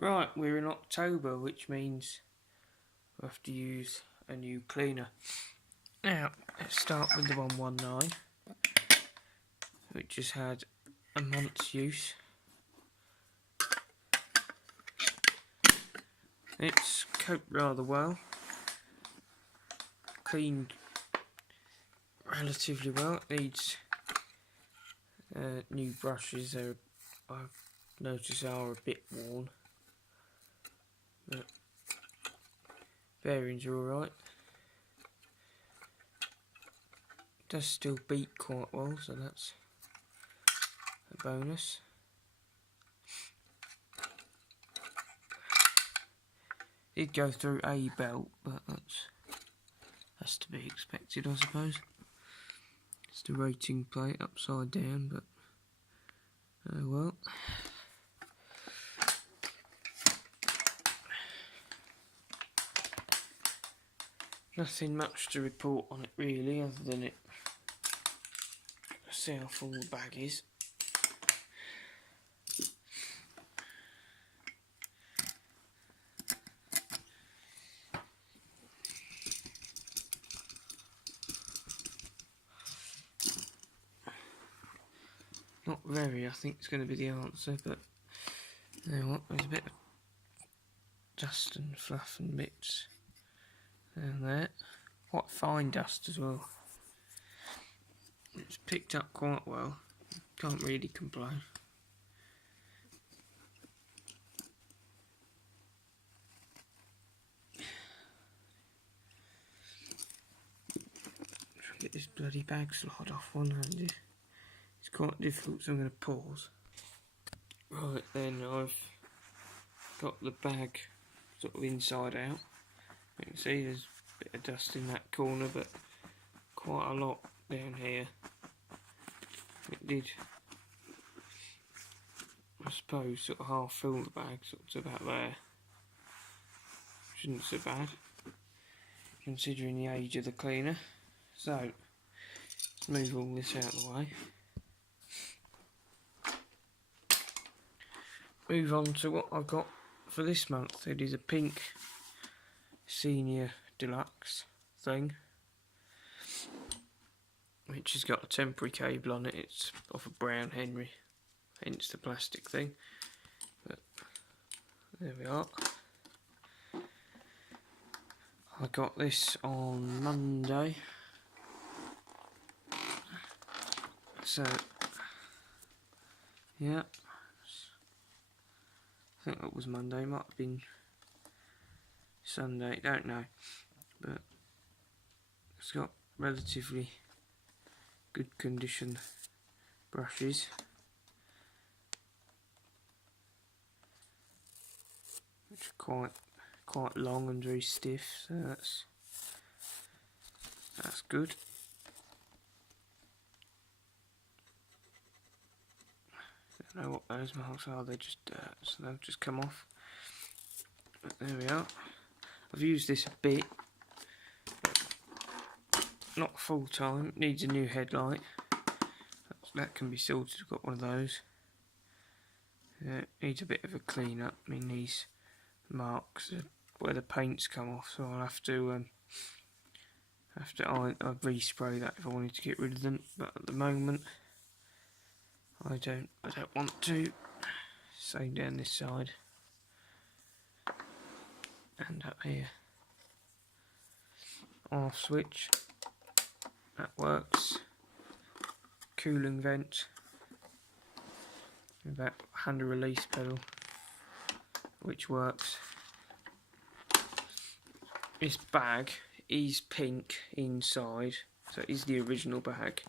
Right, we're in October, which means we have to use a new cleaner. Now, let's start with the 119, which has had a month's use. It's coped rather well, cleaned relatively well. It needs new brushes. I've noticed are a bit worn, but bearings are alright. It does still beat quite well, so that's a bonus. Did go through a belt, but that's to be expected, I suppose. It's the rating plate upside down, but oh well. Nothing much to report on it really, other than it. See how full the bag is. Not very, I think, it's going to be the answer, but you know what, there's a bit of dust and fluff and bits down there. Quite fine dust as well. It's picked up quite well, can't really complain. Try and get this bloody bag slide off one-handed. It's quite difficult, so I'm going to pause. Right then, I've got the bag sort of inside out. You can see there's a bit of dust in that corner, but quite a lot down here. It did, I suppose, sort of half fill the bag, sort of to about there. Which isn't so bad, considering the age of the cleaner. So, let's move all this out of the way. Move on to what I've got for this month. It is a pink senior deluxe thing, which has got a temporary cable on it. It's off a brown Henry, hence the plastic thing. But there we are. I got this on Monday, so yeah, I think that was Monday, might have been Sunday, don't know, but it's got relatively good condition brushes. Which are quite long and very stiff, so that's good. Don't know what those marks are, they're just dirt, so they'll just come off. But there we are. I've used this a bit, not full time. Needs a new headlight. That can be sorted. I've got one of those. Needs a bit of a clean up. I mean, these marks are where the paint's come off, so I'll have to I'd respray that if I wanted to get rid of them. But at the moment, I don't want to. Same down this side and up here. Off switch. That works. Cooling vent. That hand release pedal, which works. This bag is pink inside, so it is the original bag,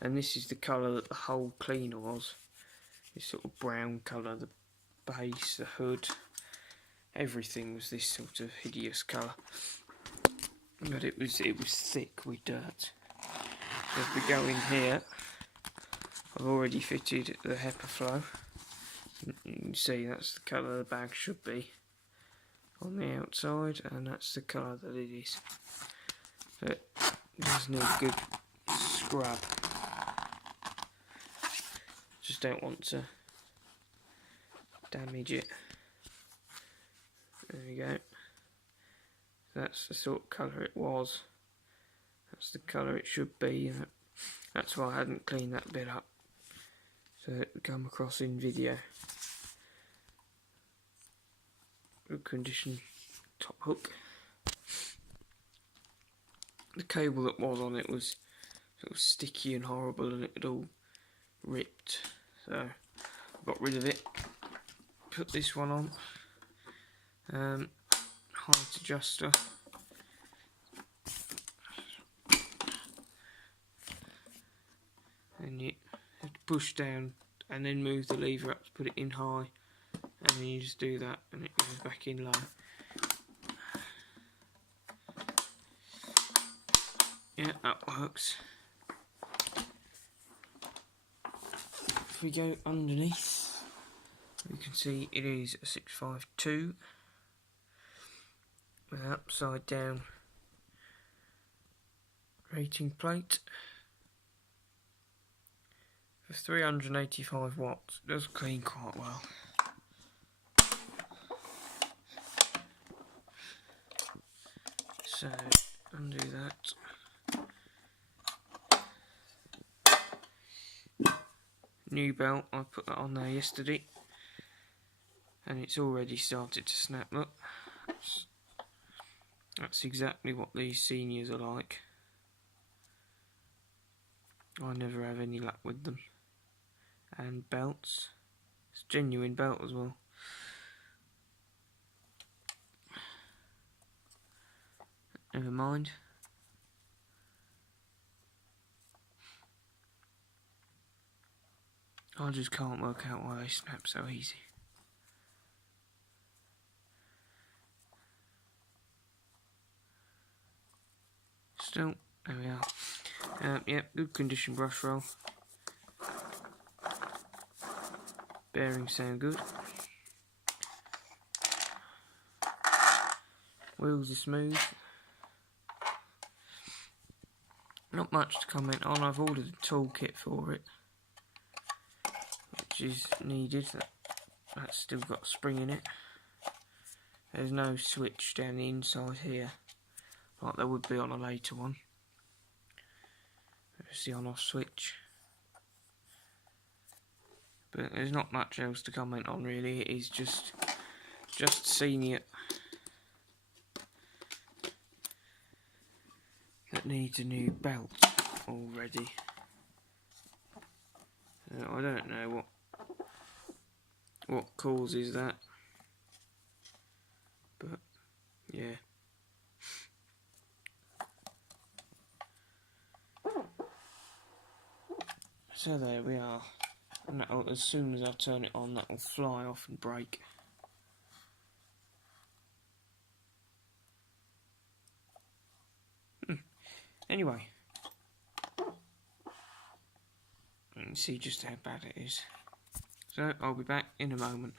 and this is the colour that the whole cleaner was. This sort of brown colour, the base, the hood, everything was this sort of hideous colour. But it was thick with dirt. So if we go in here, I've already fitted the HEPA flow. You can see that's the colour the bag should be on the outside, and that's the colour that it is. So it does need a good scrub. Just don't want to damage it. There we go. That's the sort of colour it was. That's the colour it should be. That's why I hadn't cleaned that bit up, so it would come across in video. Good condition top hook. The cable that was on it was sort of sticky and horrible, and it had all ripped, so I got rid of it. Put this one on. Height adjuster. And you have to push down and then move the lever up to put it in high, and then you just do that and it goes back in low. Yeah, that works. If we go underneath, you can see it is a 652 with an upside down rating plate for 385 watts. It does clean quite well. So undo that. New belt, I put that on there yesterday and it's already started to snap. Look, that's exactly what these seniors are like. I never have any luck with them. And belts, it's a genuine belt as well. Never mind. I just can't work out why they snap so easy. Still, there we are. Yep, good condition brush roll. Bearings sound good. Wheels are smooth. Not much to comment on. I've ordered a toolkit for it, which is needed. That's still got a spring in it. There's no switch down the inside here, like there would be on a later one. There's the on-off switch. But there's not much else to comment on really. It is just senior that needs a new belt already. I don't know what causes that, but yeah. So there we are. And that'll, as soon as I turn it on, that will fly off and break. Anyway, you can see just how bad it is. So I'll be back in a moment.